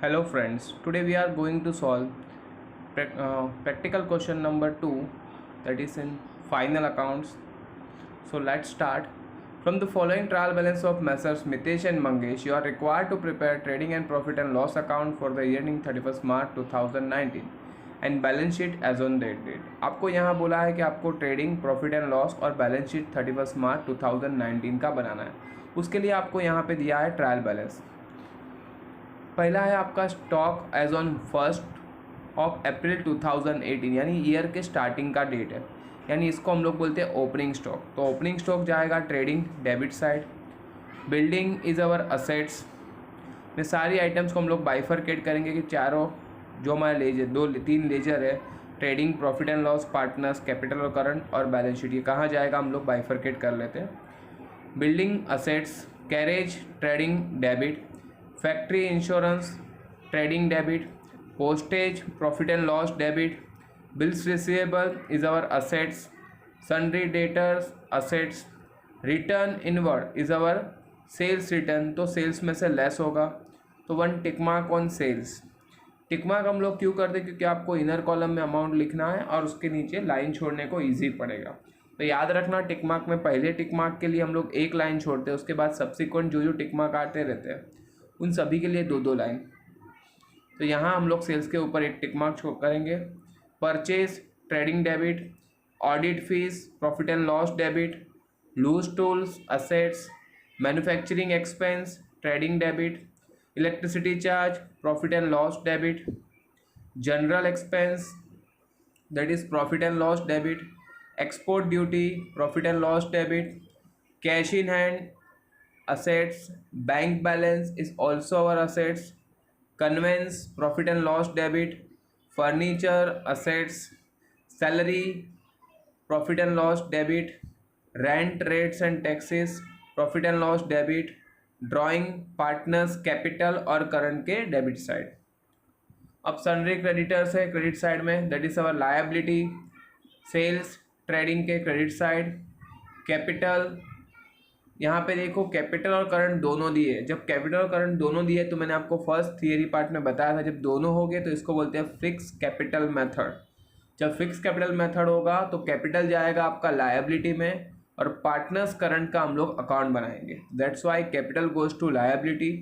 Hello friends, today we are going to solve practical question number 2, that is in final accounts. So let's start. From the following trial balance of Messrs. Mitesh and Mangesh, you are required to prepare trading and profit and loss account for the year ending 31st March 2019 and balance sheet as on that date. आपको यहाँ बोला है कि आपको trading profit and loss और balance sheet 31 मार्च 2019 का बनाना है। उसके लिए आपको यहाँ पे दिया है ट्रायल बैलेंस। पहला है आपका स्टॉक एज ऑन 1 अप्रैल 2018 यानी ईयर के स्टार्टिंग का डेट है, यानी इसको हम लोग बोलते हैं ओपनिंग स्टॉक। तो ओपनिंग स्टॉक जाएगा trading debit side. Building is our assets में सारी आइटम्स को हम लोग बाइफरकेट करेंगे कि चारों जो हमारे लेजर तीन लेजर है, trading, profit and loss, partners, capital और करंट और बैलेंस शीट, ये कहाँ जाएगा हम लोग बाइफरकेट कर लेते हैं। Building assets, carriage trading debit, factory insurance trading debit, postage profit and loss debit, bills receivable is our assets, sundry debtors assets, return inward is our sales return, तो sales में से लेस होगा, तो 1 tick mark on sales. Tick mark हम लोग क्यों करते हैं? क्योंकि आपको इनर कॉलम में अमाउंट लिखना है और उसके नीचे लाइन छोड़ने को ईजी पड़ेगा। तो याद रखना, टिक मार्क में पहले टिक मार्क के लिए हम लोग एक लाइन छोड़ते हैं, उसके बाद सब्सिक्वेंट जो टिक मार्क आते रहते हैं उन सभी के लिए 2-2 लाइन। तो यहाँ हम लोग सेल्स के ऊपर एक टिक मार्क करेंगे। Purchase trading debit, audit fees profit and loss debit, loose tools assets, manufacturing expense trading debit, electricity charge profit and loss debit, general expense that is profit and loss debit, export duty profit and loss debit, cash in hand assets, bank balance is also our assets, conveyance profit and loss debit, furniture assets, salary profit and loss debit, rent rates and taxes profit and loss debit, drawing partners capital और current के debit side। अब sundry creditors है credit side में, that is our liability, sales trading के credit side, capital यहाँ पे देखो capital और करंट दोनों दिए। जब कैपिटल और करंट दोनों दिए तो मैंने आपको फर्स्ट थियरी पार्ट में बताया था, जब दोनों हो गए तो इसको बोलते हैं फिक्स कैपिटल मेथड। जब फिक्स कैपिटल मेथड होगा तो कैपिटल जाएगा आपका लायबिलिटी में और पार्टनर्स करंट का हम लोग अकाउंट बनाएंगे। That's why capital goes to liability.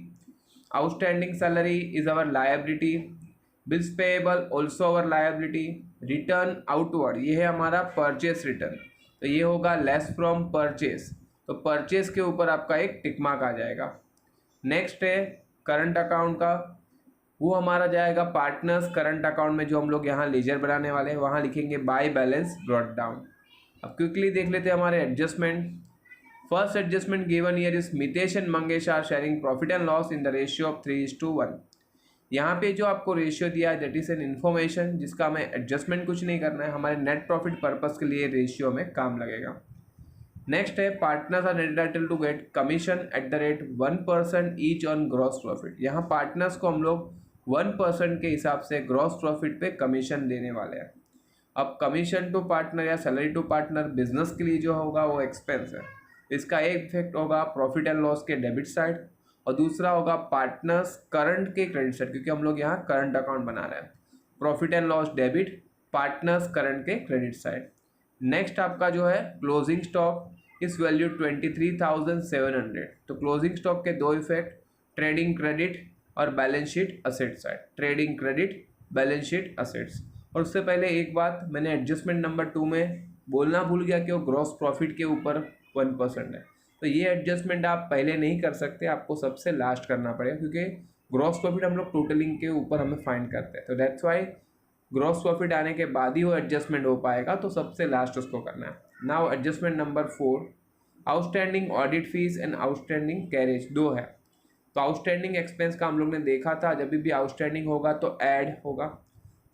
Outstanding salary is our liability, bills payable also our liability, return outward ये है हमारा परचेस रिटर्न, तो ये होगा लेस फ्रॉम परचेस, तो परचेस के ऊपर आपका एक टिक मार्क आ जाएगा। नेक्स्ट है करंट अकाउंट का, वो हमारा जाएगा पार्टनर्स करंट अकाउंट में, जो हम लोग यहाँ लेजर बनाने वाले हैं वहाँ लिखेंगे बाय बैलेंस ब्रॉट डाउन। अब क्विकली देख लेते हैं हमारे adjustment. First adjustment given year is Mitesh and Mangesh are sharing profit and loss in the ratio of 3:1। यहाँ पे जो आपको रेशियो दिया है दैट इज एन इन्फॉर्मेशन, जिसका हमें एडजस्टमेंट कुछ नहीं करना है, हमारे नेट प्रॉफिट पर्पज़ के लिए रेशियो में काम लगेगा। नेक्स्ट है partners are entitled to get commission at the rate 1% each on gross profit. यहाँ पार्टनर्स को हम लोग 1% के हिसाब से ग्रॉस प्रॉफिट पे कमीशन देने वाले हैं। अब कमीशन टू पार्टनर या सैलरी टू पार्टनर बिजनेस के लिए जो होगा वो एक्सपेंस है। इसका एक इफेक्ट होगा प्रॉफिट एंड लॉस के डेबिट साइड और दूसरा होगा पार्टनर्स करंट के क्रेडिट साइड, क्योंकि हम लोग यहाँ करंट अकाउंट बना रहे हैं। Profit and loss debit, partners current के क्रेडिट साइड। नेक्स्ट आपका जो है क्लोजिंग स्टॉक इस वैल्यू 23,700। तो क्लोजिंग स्टॉक के दो इफेक्ट, ट्रेडिंग क्रेडिट और balance sheet asset side, trading credit balance sheet assets. और उससे पहले एक बात मैंने एडजस्टमेंट नंबर 2 में बोलना भूल गया कि वो ग्रॉस प्रॉफिट के ऊपर 1% है, तो ये एडजस्टमेंट आप पहले नहीं कर सकते, आपको सबसे लास्ट करना पड़ेगा, क्योंकि ग्रॉस प्रॉफिट हम लोग टोटलिंग के ऊपर हमें फाइंड करते हैं। तो दैट्स वाई ग्रॉस प्रॉफिट आने के बाद ही वो एडजस्टमेंट हो पाएगा, तो सबसे लास्ट उसको करना है। Now adjustment number 4, outstanding audit fees and outstanding carriage 2 है। तो आउटस्टैंडिंग एक्सपेंस का हम लोग ने देखा था, जब भी आउटस्टैंडिंग होगा तो ऐड होगा,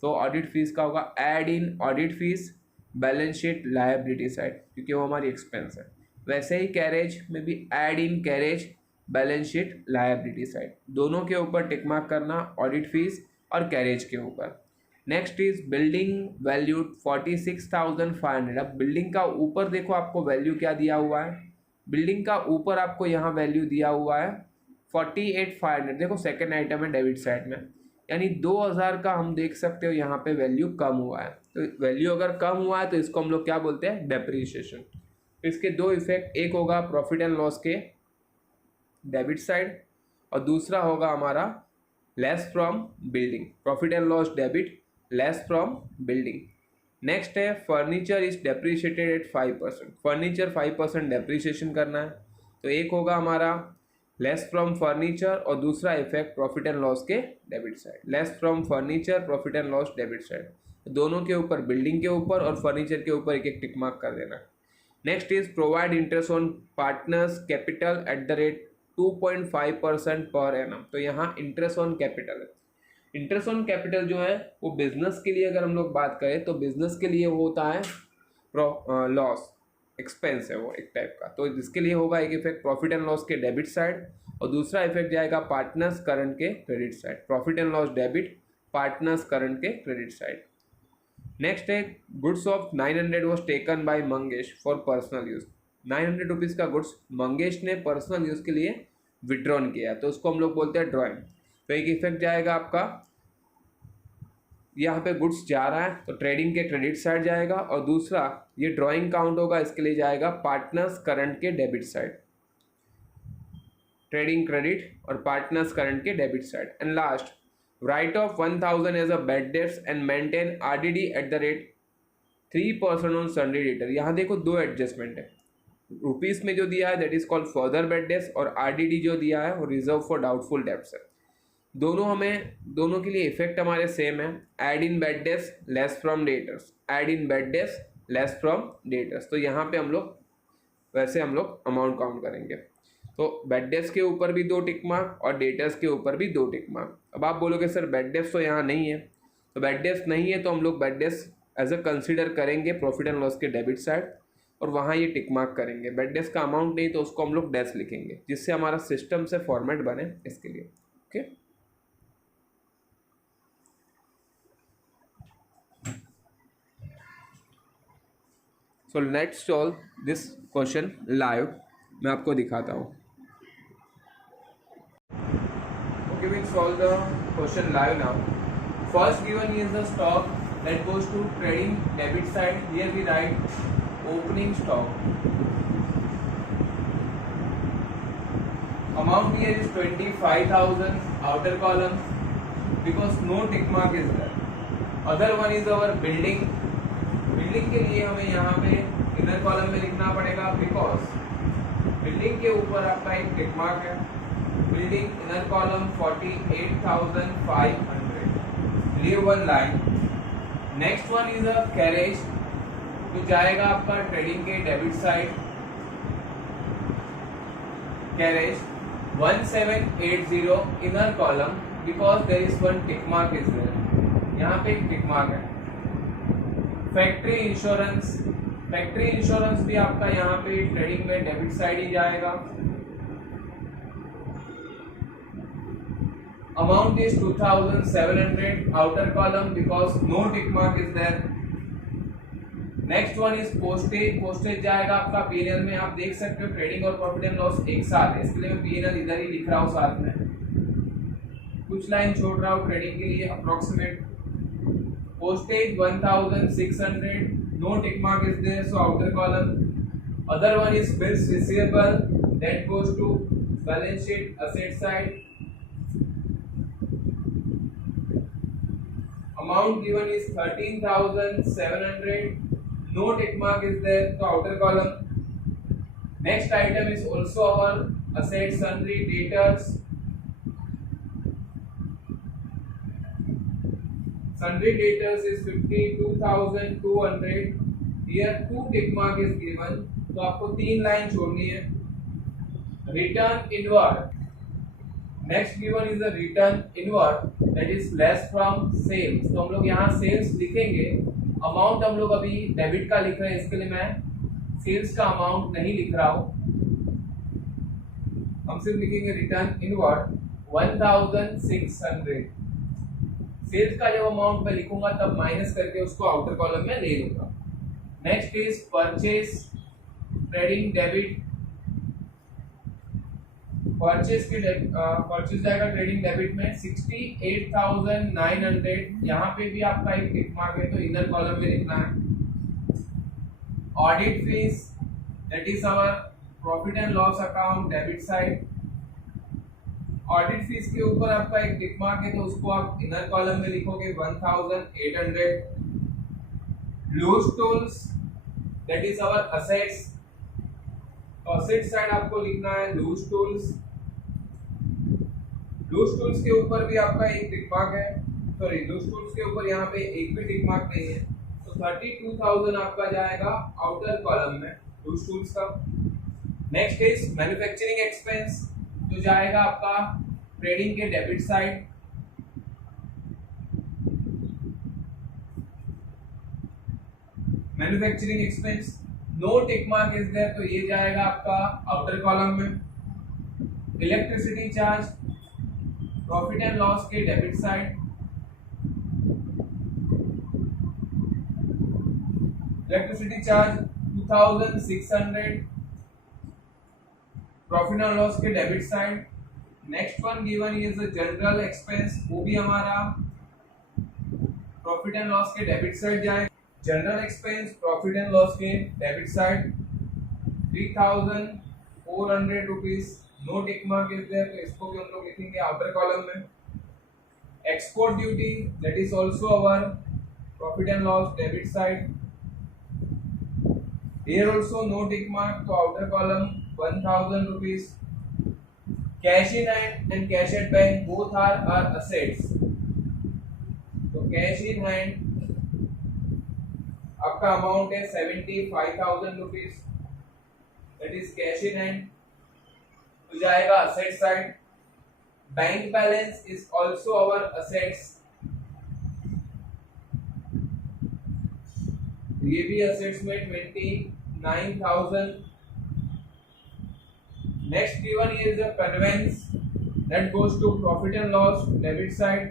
तो ऑडिट फीस का होगा add in audit fees balance sheet liability side, क्योंकि वो हमारी एक्सपेंस है। वैसे ही कैरेज में भी add in carriage balance sheet liability side, दोनों के ऊपर टिक मार्क करना, ऑडिट फीस और कैरेज के ऊपर। Next is building valued 46,500। अब बिल्डिंग का ऊपर देखो आपको वैल्यू क्या दिया हुआ है, बिल्डिंग का ऊपर आपको यहाँ वैल्यू दिया हुआ है 48,500 देखो सेकेंड आइटम है डेबिट साइड में, यानी 2000 का हम देख सकते हो यहाँ पे वैल्यू कम हुआ है। तो वैल्यू अगर कम हुआ है तो इसको हम लोग क्या बोलते हैं, डेप्रीशिएशन। इसके दो इफेक्ट, एक होगा प्रॉफिट एंड लॉस के डेबिट साइड और दूसरा होगा हमारा less from building, profit and loss debit less from building. Next है furniture is depreciated at 5%, furniture 5% depreciation करना है, तो एक होगा हमारा लेस फ्रॉम फर्नीचर और दूसरा इफेक्ट प्रॉफिट एंड लॉस के debit side, less from furniture profit and loss debit side, दोनों के ऊपर बिल्डिंग के ऊपर और फर्नीचर के ऊपर एक एक टिक मार्क कर देना। Next is provide interest on partners capital eight the rate 2.5% per annum, तो यहाँ इंटरेस्ट ऑन कैपिटल है। इंटरेस्ट ऑन कैपिटल जो है वो बिजनेस के लिए अगर हम लोग बात करें तो बिजनेस के लिए होता है लॉस एक्सपेंस है वो एक टाइप का, तो जिसके लिए होगा एक इफेक्ट प्रॉफिट एंड लॉस के डेबिट साइड और दूसरा इफेक्ट जाएगा पार्टनर्स करंट के credit side, profit and loss debit partners current के क्रेडिट साइड। नेक्स्ट है goods of 900 was taken by Mangesh for personal use, 900 rupees का गुड्स मंगेश ने पर्सनल यूज़ के लिए विड्रॉन किया, तो उसको हम लोग बोलते हैं ड्रॉइंग। तो एक इफेक्ट जाएगा आपका, यहाँ पे गुड्स जा रहा है तो ट्रेडिंग के क्रेडिट साइड जाएगा और दूसरा ये ड्राइंग काउंट होगा, इसके लिए जाएगा पार्टनर्स करंट के डेबिट साइड, ट्रेडिंग क्रेडिट और पार्टनर्स करंट के debit side. And last write off 1000 as a bad debts and maintain RDD at the rate 3% on sundry debtor. यहाँ देखो दो एडजस्टमेंट है, रुपीज़ में जो दिया है that is called further bad debts और आरडीडी जो दिया है वो रिजर्व फॉर डाउटफुल डेब्ट्स है। दोनों के लिए इफेक्ट हमारे सेम है, add in bad debts less from debtors, add in bad debts less from debtors. तो यहाँ पे हम लोग वैसे हम लोग अमाउंट काउंट करेंगे, तो बैड डेट्स के ऊपर भी 2 टिक मार्क और डेटर्स के ऊपर भी 2 टिक मार्क। अब आप बोलोगे सर बैड डेट्स तो यहाँ नहीं है, तो बैड डेट्स नहीं है तो हम लोग bad debts as a consider करेंगे प्रॉफिट एंड लॉस के डेबिट साइड और वहाँ ये टिक मार्क करेंगे। बैड डेट्स का अमाउंट नहीं तो उसको हम लोग डैश लिखेंगे, जिससे हमारा सिस्टम से फॉर्मेट बने इसके लिए। Okay, so let's solve this question live, मैं आपको दिखाता हूँ। Okay, we'll solve the question live now. First given is the stock that goes to trading debit side. Here we write opening stock. Amount here is 25,000, outer column, because no tick mark is there. Other one is our building. Building के लिए हमें यहाँ पे inner column में लिखना पड़ेगा because building के ऊपर आपका एक टिक मार्क है, building inner column 48,500, leave one line. Next one is a carriage, तो जाएगा आपका ट्रेडिंग के debit side, carriage 1780 inner column because there is one tick mark is there, यहाँ पे एक टिक मार्क है। फैक्ट्री इंश्योरेंस, फैक्ट्री इंश्योरेंस भी आपका यहाँ पे ट्रेडिंग में डेबिट साइड ही जाएगा। Amount is 2700, outer column because no tick mark is there. Next one is postage, postage जाएगा आपका पीएनएल में, आप देख सकते हो ट्रेडिंग और प्रॉफिट एंड लॉस एक साथ है, इसके लिए मैं पीएनएल इधर ही लिख रहा हूँ साथ में, कुछ लाइन छोड़ रहा हूँ ट्रेडिंग के लिए approximate. Postage 1,600, no tick mark is there, so outer column. Other one is bills receivable, that goes to balance sheet asset side. Amount given is 13,700, no tick mark is there, so outer column. Next item is also our asset sundry debtors. Sundry debtors is 52,200. Here 2 tick mark is given, तो आपको 3 line छोड़नी है। Return inward. Next given is the return inward, that is less from sales. तो हम लोग यहाँ sales लिखेंगे, amount हम लोग अभी डेबिट का लिख रहे हैं, इसके लिए मैं सेल्स का अमाउंट नहीं लिख रहा हूँ, हम सिर्फ लिखेंगे रिटर्न इनवर्ड 1600। सेल्स का जब अमाउंट मैं लिखूंगा तब माइनस करके उसको आउटर कॉलम में ले लूंगा। Next is purchase trading debit purchase जाएगा ट्रेडिंग डेबिट में 68,900। यहाँ पे भी आपका एक टिक मार्क है तो इनर कॉलम में लिखना है। Audit fees that is our profit and loss account debit side. Audit fees के ऊपर आपका एक टिक मार्क है तो उसको आप इनर कॉलम में लिखोगे 1,800। Loose tools that is our assets, तो असेट साइड आपको लिखना है लूज टूल्स। लूज टूल्स के ऊपर भी आपका एक टिक मार्क है, सॉरी लूज टूल्स के ऊपर यहाँ पे एक भी टिक मार्क नहीं है तो 32,000 आपका जाएगा आउटर कॉलम में लूज टूल्स का। नेक्स्ट इज मैन्युफैक्चरिंग एक्सपेंस जो जाएगा आपका ट्रेडिंग के debit side. Manufacturing expense no tick mark is there तो ये जाएगा आपका आउटर कॉलम में। Electricity charge profit and loss के debit side. Electricity charge 2,600 profit and loss के debit side. Next one given is general expense, वो भी हमारा प्रॉफिट एंड लॉस के डेबिट साइड जाए। General expense profit and loss के debit side 3,400 rupees. No tick mark is there तो इसको भी हम लोग लिखेंगे आउटर कॉलम में। Export duty that is also our profit and loss debit side. Here also no tick mark to outer column 1,000 rupees. Cash in hand and cash at bank both are our assets. तो cash in hand आपका amount है 75,000 rupees. That is cash in hand. तो जाएगा asset side. Bank balance is also our assets. ये भी assets में 29,000। Next given is the conveyance that goes to profit and loss debit side.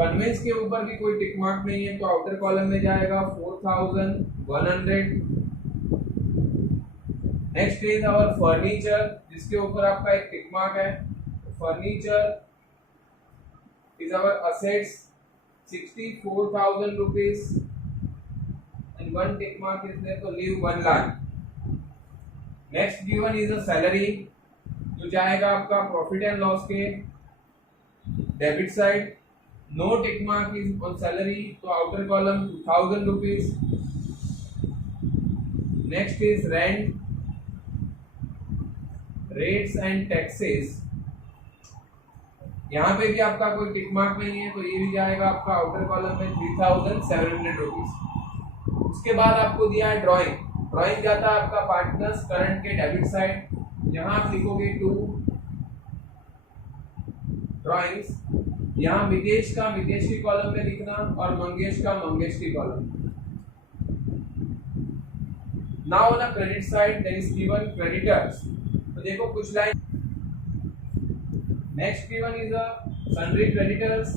Conveyance के ऊपर भी कोई टिक मार्क नहीं है तो आउटर कॉलम में जाएगा 4,100। नेक्स्ट इज आवर फर्नीचर जिसके ऊपर आपका एक टिक मार्क है। Furniture is our assets 64,000 rupees and one tick mark is there to leave 1 lakh. Next given is a salary जो जाएगा आपका प्रॉफिट एंड लॉस के debit side. No tick mark is on salary तो outer column 2,000 rupees. Next is rent rates and taxes, यहाँ पे भी आपका कोई टिक मार्क नहीं है तो ये भी जाएगा आपका आउटर कॉलम में 3,700 रुपीज। उसके बाद आपको दिया है ड्राइंग। ड्राइंग जाता है आपका पार्टनर्स करंट के डेबिट साइड। यहाँ आप लिखोगे 2 ड्राइंग्स। यहाँ मितेश का मितेश की कॉलम में लिखना और मंगेश का मंगेश की column. Now on a credit side there is given creditors. तो देखो कुछ line. Next given is a sundry creditors.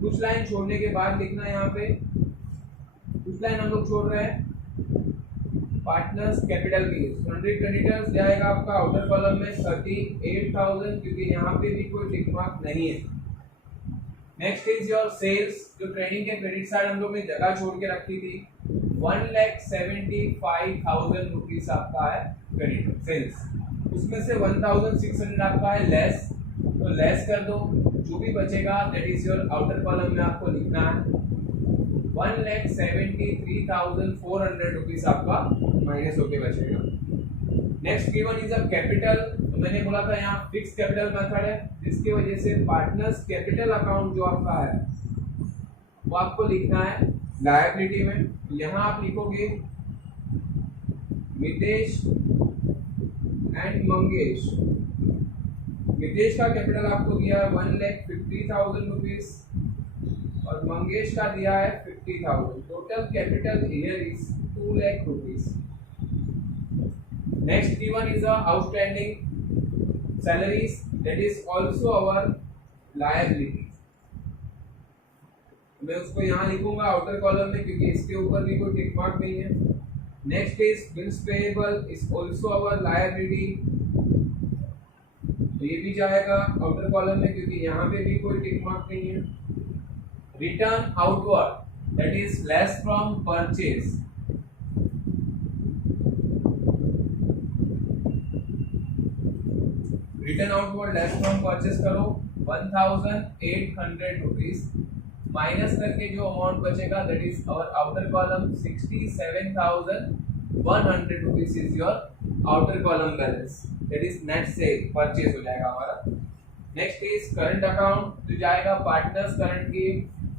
कुछ लाइन छोड़ने के बाद लिखना है यहाँ पे। कुछ लाइन हम लोग छोड़ रहे हैं पार्टनर्स कैपिटल की। सन्ड्री क्रेडिटर्स जाएगा आपका आउटर कॉलम में 38,000 क्योंकि यहाँ पे भी कोई टिक मार्क नहीं है। नेक्स्ट इज योर सेल्स जो ट्रेडिंग के क्रेडिट साइड हम लोग ने जगह छोड़ के रखी थी। 1,75,000 रुपीज आपका है क्रेडिट सेल्स। उसमें से 1,600 आपका है लेस तो लेस कर दो, जो भी बचेगा that is your outer column में आपको लिखना है। 1,73,400 रुपीज आपका माइनस होके बचेगा। Next given is a capital. तो मैंने बोला था यहाँ फिक्स कैपिटल मेथड है जिसकी वजह से पार्टनर्स कैपिटल अकाउंट जो आपका है वो आपको लिखना है लायबिलिटी में। तो यहाँ आप लिखोगे मितेश एंड मंगेश। मितेश का कैपिटल आपको दिया है 1,50,000 रुपीज और मंगेश का दिया है 50,000। Total capital here is 2 lakh rupees. Next given is outstanding salaries that is also our liability. मैं उसको यहाँ लिखूंगा आउटर कॉलम में क्योंकि इसके ऊपर भी कोई टिक मार्क नहीं है। Next is bills payable is also our liability, तो ये भी जाएगा आउटर कॉलम में क्योंकि यहाँ पे भी कोई टिक मार्क नहीं है। Return outward that is less from purchase, return outward less from purchase करो 1800 रुपीज, माइनस करके जो अमाउंट बचेगा that is our outer column 67,100 rupees is your outer column balance, that is net sale purchase हो जाएगा हमारा। Next is current account, तो जाएगा partners current की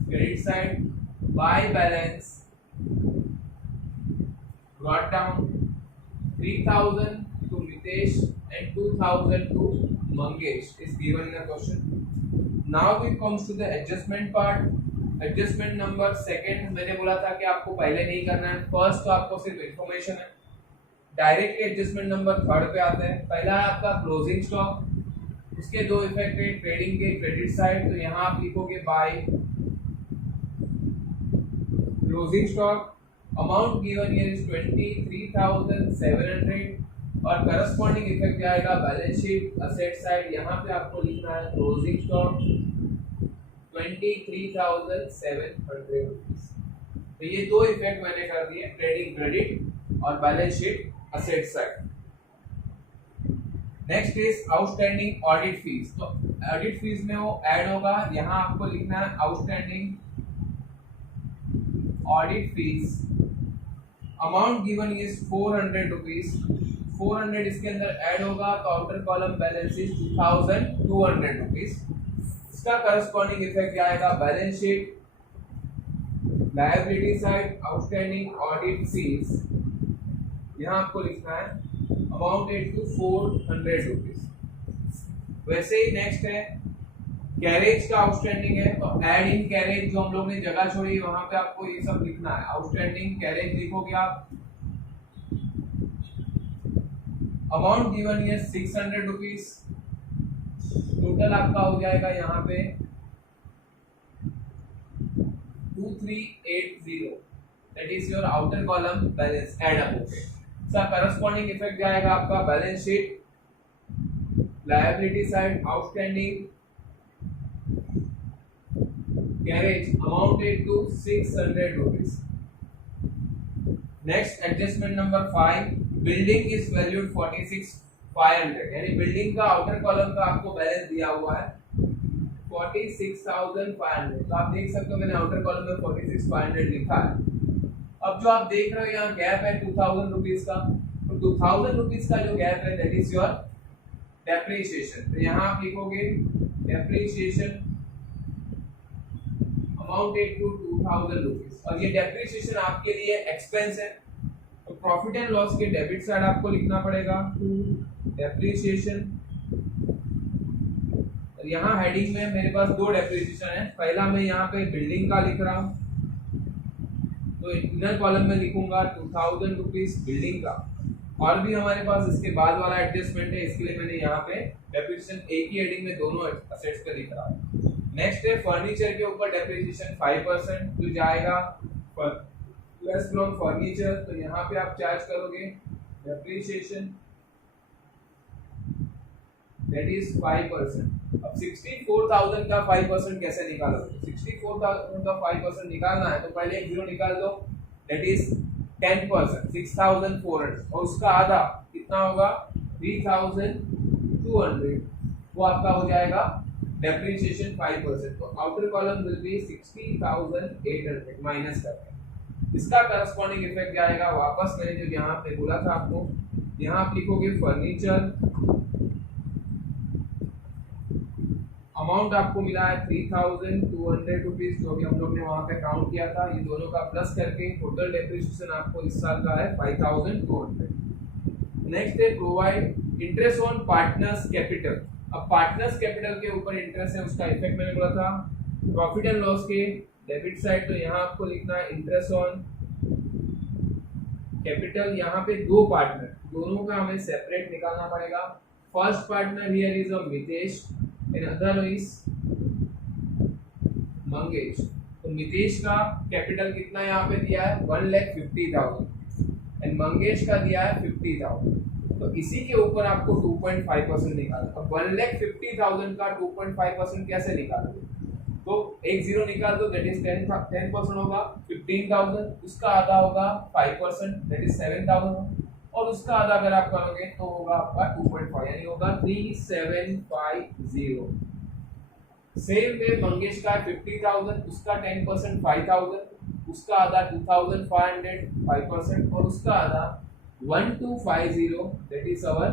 credit side, by balance brought down 3000 to Mitesh and 2000 to Mangesh is given in the question. Now it comes to the adjustment part. Adjustment number second मैंने बोला था कि आपको पहले नहीं करना है, फर्स्ट तो आपको सिर्फ इंफॉर्मेशन है। डायरेक्टली एडजस्टमेंट नंबर थर्ड पे आते हैं। पहला है आपका क्लोजिंग स्टॉक, उसके दो इफेक्ट है ट्रेडिंग के क्रेडिट साइड, तो यहाँ आप लिखोगे by closing stock, amount given here is 23,700 और करस्पॉन्डिंग इफेक्ट आएगा बैलेंस शीट असेट साइड, यहाँ पे आपको लिखना है क्लोजिंग स्टॉक 23,700 रुपीज। तो ये दो इफेक्ट मैंने कर दिए, ट्रेडिंग क्रेडिट और balance sheet asset side. Next is outstanding audit fees, तो ऑडिट फीस में वो ऐड होगा, यहाँ आपको लिखना है outstanding audit fees, amount given is 400 rupees, 400 इसके अंदर ऐड होगा तो outer column balance is 2200 rupees. इसका करस्पॉन्डिंग इफेक्ट क्या आएगा balance sheet liability side outstanding audit fees, यहाँ आपको लिखना है अमाउंट इज टू 400 रुपीज। वैसे ही नेक्स्ट है कैरेज का आउटस्टैंडिंग है, तो ऐड इन कैरेज जो हम लोग ने जगह छोड़ी वहां पे आपको ये सब लिखना है, आउटस्टैंडिंग कैरेज लिखोगे आप, अमाउंट गिवन है 600 रुपीज, टोटल आपका हो जाएगा यहाँ पे 2380, that is your outer column balance add up होके। इसका करस्पॉन्डिंग इफेक्ट जाएगा आपका balance sheet liability side outstanding carriage amounted to 600 rupees. Next adjustment number 5, building is valued 46,500, यानी बिल्डिंग का आउटर कॉलम का आपको बैलेंस दिया हुआ है 46,500, तो आप देख सकते हो मैंने आउटर कॉलम में 46,500 लिखा है। अब जो आप देख रहे हो यहाँ गैप है 2000 रुपीज का, तो 2000 रुपीज का जो गैप है दैट इज योर डेप्रिसिएशन, तो यहाँ आप लिखोगे डेप्रिसिएशन अमाउंटेड टू 2000 रुपीज, और ये डेप्रिसिएशन आपके लिए एक्सपेंस है, तो प्रॉफिट एंड लॉस के डेबिट साइड आपको लिखना पड़ेगा डेप्रिसिएशन। और यहाँ हेडिंग में मेरे पास दो डेप्रिसिएशन है, पहला मैं यहाँ पे बिल्डिंग का लिख रहा हूँ, तो इनर कॉलम में लिखूंगा 2000 रुपीज बिल्डिंग का, और भी हमारे पास इसके बाद वाला एडजस्टमेंट है, इसके लिए मैंने यहाँ पे डेप्रिसिएशन एक ही हेडिंग में दोनों असेट्स पे लिख रहा हूँ। नेक्स्ट है फर्नीचर के ऊपर डेप्रिसिएशन 5%, तो जाएगा लेस फ्रॉम फर्नीचर, तो यहाँ पे आप चार्ज करोगे डेप्रिसिएशन दैट इज 5%। अब 64,000 का 5% कैसे निकालोगे? 64,000 का 5% निकालना है तो पहले एक जीरो निकाल दो, दैट इज 10%, 6,400, और उसका आधा कितना होगा 3,200, वो आपका हो जाएगा डेप्रिसिएशन 5%, तो outer column will be 60,800 minus करके। इसका करस्पॉन्डिंग इफेक्ट क्या आएगा, वापस मैंने जो यहाँ पे बोला था आपको, यहाँ आप लिखोगे फर्नीचर, अमाउंट आपको मिला है 3,200 रुपीज, जो भी हम लोग ने वहां पे काउंट किया था, ये दोनों का प्लस करके टोटल डेप्रिसिएशन आपको इस साल का है 5,200। नेक्स्ट है provide interest on partners capital. अब पार्टनर्स कैपिटल के ऊपर इंटरेस्ट है, उसका इफेक्ट मैंने बोला था प्रॉफिट एंड लॉस के डेबिट साइड, तो यहाँ आपको लिखना है इंटरेस्ट ऑन कैपिटल। यहाँ पे दो पार्टनर, दोनों का हमें सेपरेट निकालना पड़ेगा। First partner here is a Mitesh and other is Mangesh. तो मितेश का कैपिटल कितना यहाँ पे दिया है 1,50,000, एंड मंगेश का दिया है 50,000, तो इसी के ऊपर आपको 2.5% निकालना। अब 1,50,000 का 2.5% कैसे निकालोगे? तो एक जीरो निकाल दो, दैट इज 10% होगा 15,000, उसका आधा होगा 5%, दैट इज 7,000, और उसका आधा अगर आप करोगे तो होगा आपका 2.5, यानी होगा 3750। सेम वे मंगेश का 50,000, उसका 10% 5,000, उसका आधा 2,500 5%, और उसका आधा 1250, दैट इज अवर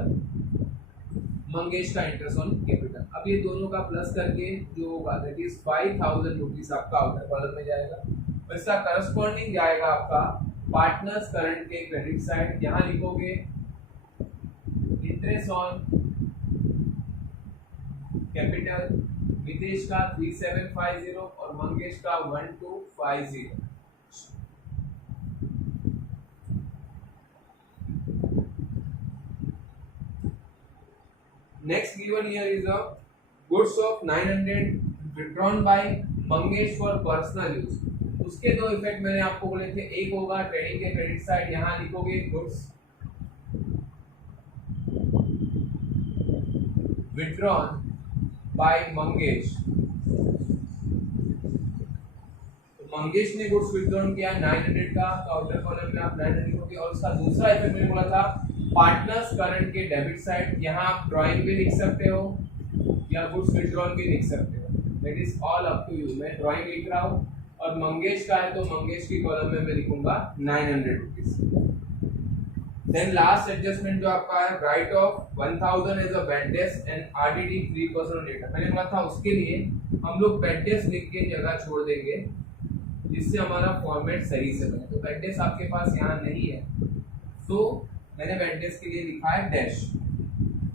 मंगेश का इंटरेस्ट ऑन कैपिटल। अब ये दोनों का प्लस करके जो होगा दैट इज 5,000 रुपीज आपका आउटर कॉलम में जाएगा, और इसका करस्पॉन्डिंग जाएगा आपका पार्टनर्स करंट के क्रेडिट साइड। यहाँ लिखोगे इंटरेस्ट ऑन कैपिटल, मितेश का 3750 और मंगेश का 1250। Next given here is a goods of 900 withdrawn by Mangesh for personal use। उसके दो इफेक्ट मैंने आपको बोले थे, एक होगा ट्रेडिंग के क्रेडिट साइड, यहाँ लिखोगे गुड्स withdrawn by मंगेश। तो मंगेश ने गुड्स विथड्रॉन किया 900 का, तो आउटर कॉलम में आप 900 लिखोगे। और उसका दूसरा इफेक्ट मैंने बोला था पार्टनर्स करंट के डेबिट साइड, यहाँ आप ड्राइंग भी लिख सकते हो या गुड्स विथड्रॉन भी लिख सकते हो, that is all up to you. मैं ड्राइंग लिख रहा हूँ, और मंगेश का है तो मंगेश की कॉलम में मैं लिखूंगा 900 रुपीज। देन लास्ट एडजस्टमेंट जो आपका है, write off 1000 as a bad debts and RDD 3% debtor. मैंने बोला था उसके लिए हम लोग बैड डेट्स लिख के जगह छोड़ देंगे जिससे हमारा फॉर्मेट सही से बने। तो बैड डेट्स आपके पास यहाँ नहीं है, तो मैंने बैड डेट्स के लिए लिखा है डैश।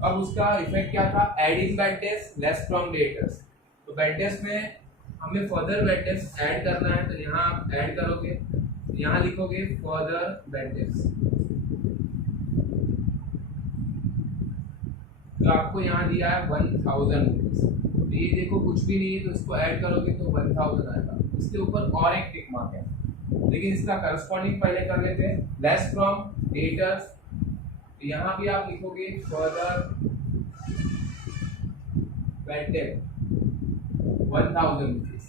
अब उसका इफेक्ट क्या था, adding bad debts less from debtors. तो बैड डेट्स में हमें फर्दर बैड डेट्स ऐड करना है, तो यहाँ आप ऐड करोगे, यहाँ लिखोगे फर्दर बैड डेट्स। तो आपको यहाँ दिया है 1000 रुपीज, तो ये देखो कुछ भी नहीं है, तो इसको ऐड करोगे तो 1000 आएगा। इसके ऊपर और एक टिक मार्क है, लेकिन इसका करस्पॉन्डिंग पहले कर लेते हैं, लेस फ्रॉम डेटर्स। यहाँ भी आप लिखोगे फर्दर बैड डेट 1000 रुपीज,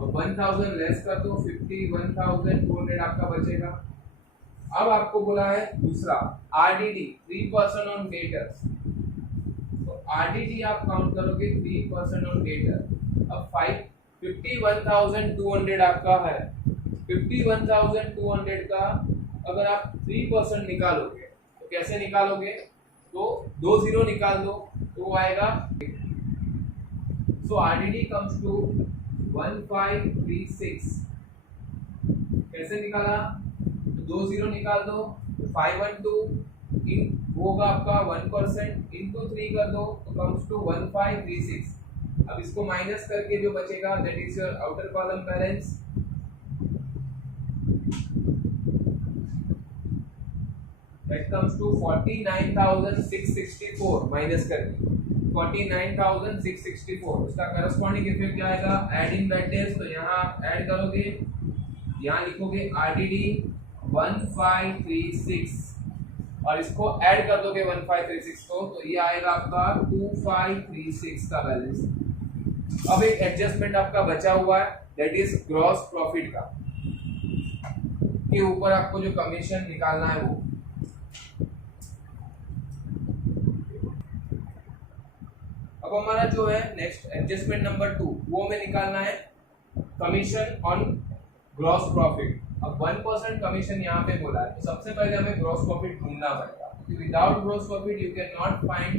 और 1000 लेस कर दो 51,200 आपका बचेगा। अब आपको बोला है दूसरा आरडीडी 3% ऑन डेटर्स, तो आरडीडी आप काउंट करोगे 3% ऑन डेटर। अब 51,200 आपका है, 51,200 का अगर आप 3% निकालोगे तो कैसे निकालोगे, तो 2 जीरो निकाल दो तो आएगा। सो आरडीडी कम्स टू 1536। कैसे निकाला, तो 2 जीरो निकाल दो, 512 इन होगा आपका 1% इंटू 3 कर दो तो कम्स टू 1536। अब इसको माइनस करके जो बचेगा that is your outer column balance. That comes to 49,664 minus करके 49,664। उसका करस्पॉन्डिंग इफेक्ट क्या आएगा, एडिंग बैड डेट्स, तो यहाँ आप ऐड करोगे, यहाँ लिखोगे आरडीडी 1536 और इसको ऐड कर दोगे 1536 को, तो ये आएगा आपका 2536 का बैलेंस। अब एक एडजस्टमेंट आपका बचा हुआ है दैट इज ग्रॉस प्रॉफिट का, के ऊपर आपको जो कमीशन निकालना है वो। अब हमारा जो है नेक्स्ट एडजस्टमेंट नंबर 2 वो हमें निकालना है कमीशन ऑन ग्रॉस प्रॉफिट। अब 1% कमीशन यहाँ पे बोला है, तो सबसे पहले हमें ग्रॉस प्रॉफिट ढूंढना पड़ेगा, क्योंकि without gross profit you can not find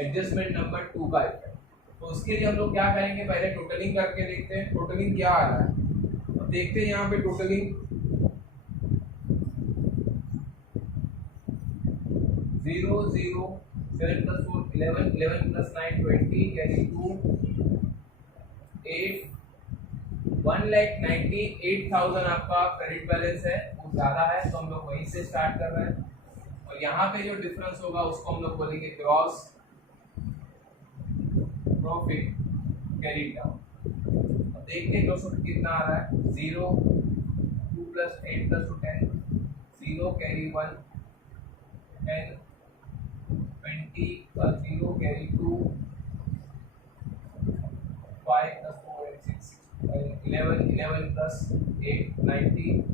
adjustment number 2 का इफेक्ट। तो उसके लिए हम लोग क्या करेंगे, पहले टोटलिंग करके देखते हैं टोटलिंग क्या आ रहा है। तो देखते हैं यहाँ पे टोटलिंग 0 0 7 plus 4 11 11 plus 9 20 यानी 2 8 1,98,000 आपका क्रेडिट बैलेंस है, वो ज़्यादा है तो हम लोग वहीं से स्टार्ट कर रहे हैं। और यहाँ पे जो डिफरेंस होगा उसको हम लोग बोलेंगे ग्रॉस प्रॉफिट कैरिड डाउन। अब देखते हैं ग्रॉस प्रॉफिट कितना आ रहा है, 0 2 plus 8 plus 10 0 carry 1 10 20 plus 0 carry 2 5 plus 4 and 6 11 11 plus 8 19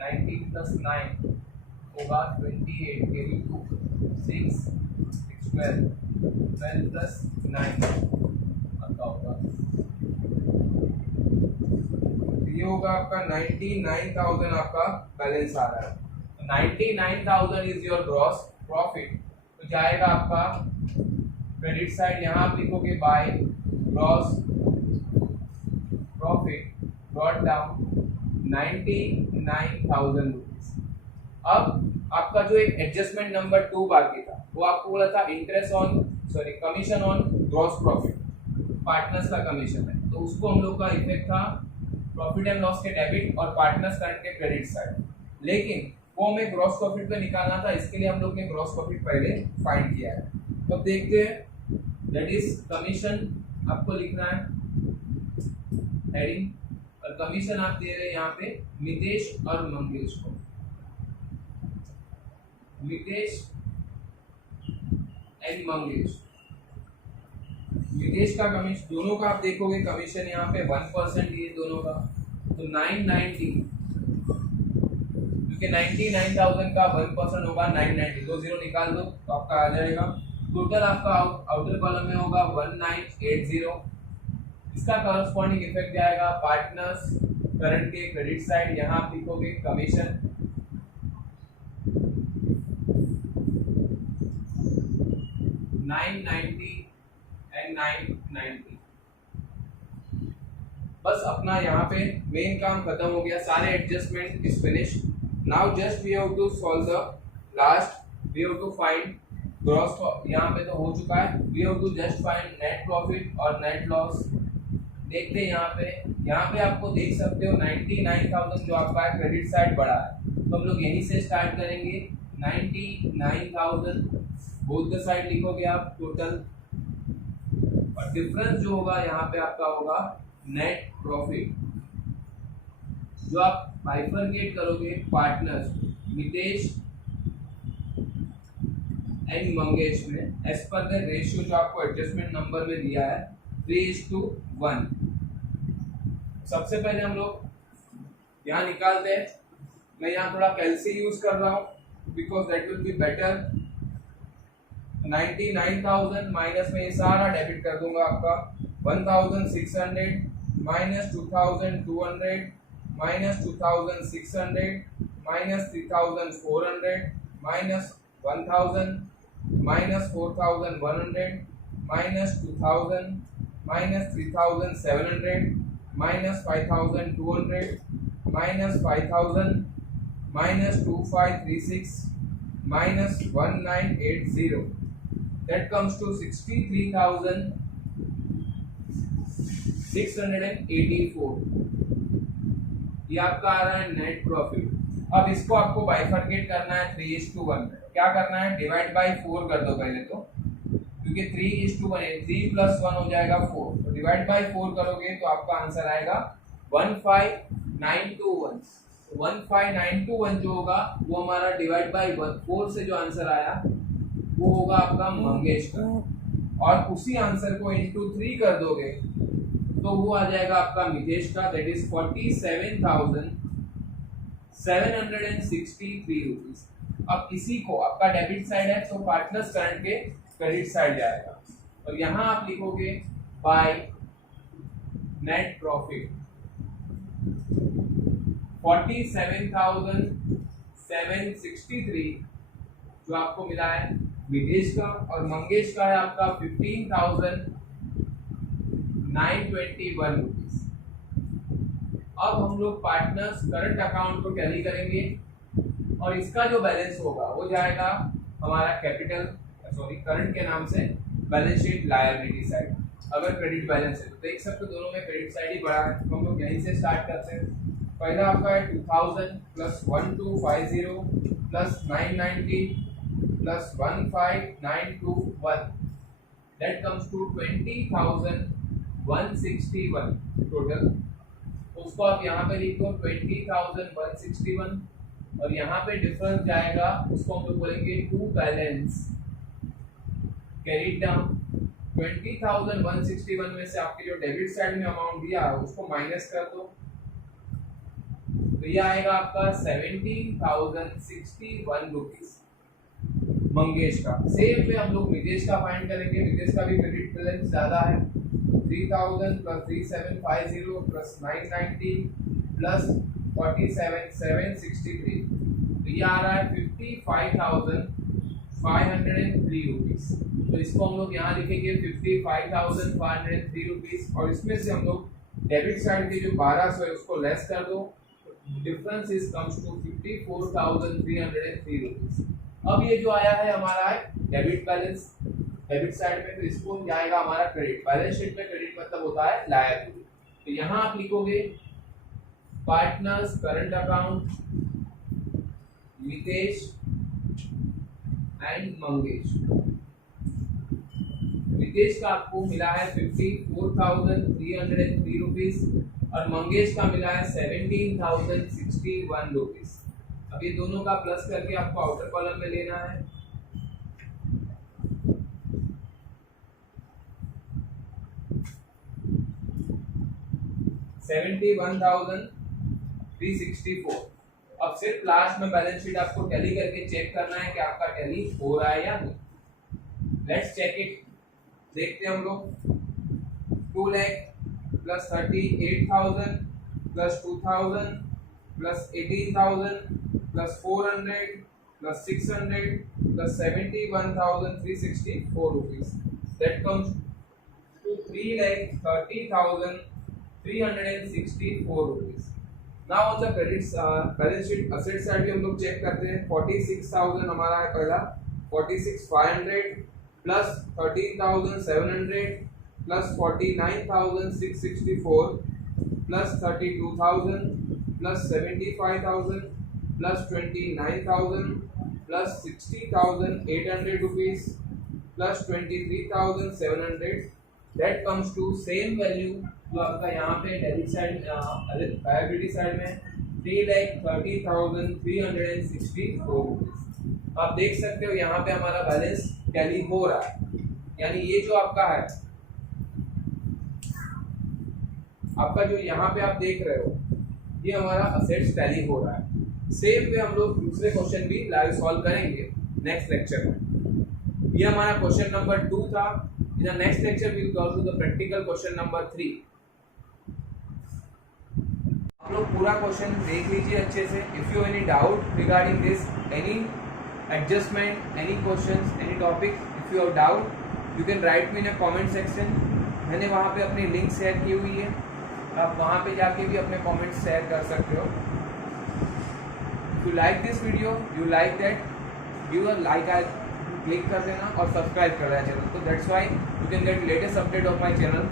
19 plus 9 होगा 28 carry 2 6 6 12 12 plus 9 आपका होगा ये होगा आपका 99,000 आपका बैलेंस आ रहा है। तो 99,000 इज योर ग्रॉस प्रॉफिट। तो जाएगा आपका क्रेडिट साइड, यहाँ आप लिखोगे by gross profit brought down 99,000 rupees. अब आपका जो एक एडजस्टमेंट नंबर 2 बाकी था वो आपको बोला था interest on commission on gross profit, partners का कमीशन है, तो उसको हम लोग का इफेक्ट था प्रॉफिट एंड लॉस के डेबिट और पार्टनर्स करंट के क्रेडिट साइड। लेकिन वो हमें ग्रॉस प्रॉफिट पे निकालना था, इसके लिए हम लोग ने ग्रॉस प्रॉफिट पहले फाइंड किया है। तो अब देखते हैं, दैट इज कमीशन आपको लिखना है हेडिंग, और कमीशन आप दे रहे हैं यहाँ पे मितेश और मंगेश को। मितेश एंड मंगेश, मितेश का कमीशन दोनों का आप देखोगे कमीशन यहाँ पे 1% ये दोनों का, तो 990 क्योंकि 99,000 का 1% होगा 990, दो जीरो निकाल दो तो आपका आ जाएगा। टोटल आपका आउटर कॉलम में होगा 1980। इसका कॉरस्पॉन्डिंग इफेक्ट जाएगा पार्टनर्स करंट के क्रेडिट साइड, यहाँ आप लिखोगे कमीशन 990 एंड 990। बस अपना यहाँ पे मेन काम खत्म हो गया, सारे adjustment is finished. Now just we have to solve the last, we have to find gross, यहाँ पे तो हो चुका है, we have to just find net profit और नेट लॉस। देखते हैं यहाँ पे आपको देख सकते हो 99,000 जो आपका क्रेडिट साइड बढ़ा है, तो हम लोग यहीं से स्टार्ट करेंगे। 99,000 बोथ द साइड लिखोगे आप टोटल, और डिफरेंस जो होगा यहाँ पे आपका होगा नेट प्रॉफिट, जो आप बाइफरकेट करोगे पार्टनर्स मितेश एंड मंगेश में एज पर द रेशियो जो आपको एडजस्टमेंट नंबर में दिया है 3:1। सबसे पहले हम लोग यहाँ निकालते हैं, मैं यहाँ थोड़ा कैलसी यूज कर रहा हूँ because that will be better. 99,000 minus में ये सारा डेबिट कर दूंगा आपका 1,600 minus 2,200 minus 2,600 minus 3,400 minus 1,000 minus 4,100 minus 2,000 minus 3,700 minus 5,200 minus 5,000 minus 2,536 minus 1,980, that comes to 63,684। ये आपका आ रहा है नेट प्रॉफिट। अब इसको आपको बाइफरकेट करना है 3:1 में। क्या करना है, डिवाइड बाय 4 कर दो पहले तो, क्योंकि 3:1 है, 3 + 1 हो जाएगा 4, तो डिवाइड बाय 4 करोगे तो आपका आंसर आएगा 15,921। 15,921 जो होगा वो हमारा डिवाइड बाय 4 से जो आंसर आया वो होगा आपका मंगेश का, और उसी आंसर को इंटू 3 कर दोगे तो वो आ जाएगा आपका मितेश का, दैट इज 47,763 रुपीज। अब इसी को आपका डेबिट साइड है तो पार्टनर्स करंट के क्रेडिट साइड जाएगा, और यहाँ आप लिखोगे बाय नेट प्रॉफिट 47,763 जो आपको मिला है मितेश का, और मंगेश का है आपका 15,921 रुपीज। अब हम लोग पार्टनर्स करंट अकाउंट को टैली करेंगे, और इसका जो बैलेंस होगा वो जाएगा हमारा करंट के नाम से बैलेंस शीट लायबिलिटी साइड। अगर क्रेडिट बैलेंस है तो देख सकते हो दोनों में क्रेडिट साइड ही बढ़ा है, तो हम लोग यहीं से स्टार्ट करते हैं। पहला आपका है 2,000 plus 1,250 plus 990 plus 15,921, that comes to 20,161 total. उसको आप यहाँ पे लिखो 20,161 और यहाँ पे डिफरेंस जाएगा, उसको हम लोग बोलेंगे टू बैलेंस कैरी डाउन। 20,161 में से आपके जो डेबिट साइड में अमाउंट दिया उसको माइनस कर दो, तो ये आएगा आपका 17,061 रुपीज मंगेश का। सेम में हम लोग नितेश का फाइंड करेंगे। नितेश का भी क्रेडिट बैलेंस ज्यादा है, 3,000 प्लस 3750 प्लस 990 प्लस 47,763, तो ये आ रहा है 55,503 रुपीज। तो इसको हम लोग यहाँ लिखेंगे 55,503 रुपीज, और इसमें से हम लोग डेबिट साइड के जो 1200 है उसको लेस कर दो, difference is comes to 54,303 rupees. अब ये जो आया है हमारा है डेबिट बैलेंस डेबिट साइड में, तो इसको जाएगा हमारा क्रेडिट। बैलेंस शीट में क्रेडिट मतलब होता है लायबिलिटी। तो यहाँ आप लिखोगे partners current account Nitesh and Mangesh. Nitesh का आपको मिला है 54,303 रुपीज और मंगेश का मिला है 17,061 रुपीज। अब ये दोनों का प्लस करके आपको आउटर कॉलम में लेना है। $71,364। अब सिर्फ लास्ट में बैलेंस शीट आपको टैली करके चेक करना है कि आपका टैली हो रहा है या नहीं। Let's check it. देखते हैं हम लोग। 2 lakh plus 38,000 plus 2,000 plus 18,000 plus 400 plus 600 plus 71,364 rupees. That comes to 3,30,364 rupees. Now on the credit balance sheet asset side भी हम लोग चेक करते हैं। 46,000 हमारा है पहला, 46,500 plus 13,700 plus 49,664 plus 32,000 plus 75,000 plus 29,000 plus 60,800 rupees plus 23,700। That comes to same value जो आपका यहाँ पे डेबिट साइड लायबिलिटी साइड में 3,30,364 रुपीज। आप देख सकते हो यहाँ पे हमारा बैलेंस टैली हो रहा है, यानी ये जो आपका है, आपका जो यहाँ पे आप देख रहे हो ये हमारा असेट्स टैली हो रहा है। सेम वे हम लोग दूसरे क्वेश्चन भी लाइव सॉल्व करेंगे नेक्स्ट लेक्चर में। ये हमारा क्वेश्चन नंबर 2 था। In the next lecture we will go to the practical question number 3। आप लोग पूरा क्वेश्चन देख लीजिए अच्छे से। If you any doubt regarding this, any adjustment, any questions, any topic, if you have doubt you can write me in a comment section. मैंने वहाँ पे अपनी लिंक शेयर की हुई है, आप वहाँ पे जाके भी अपने कमेंट्स शेयर कर सकते हो। If you like this video, you like that, give a like, click कर देना और सब्सक्राइब कर देना चैनल को। That's why you can get latest update of my channel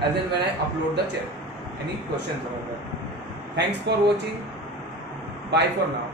as and when I upload the channel. Any questions over there? Thanks for watching. Bye for now.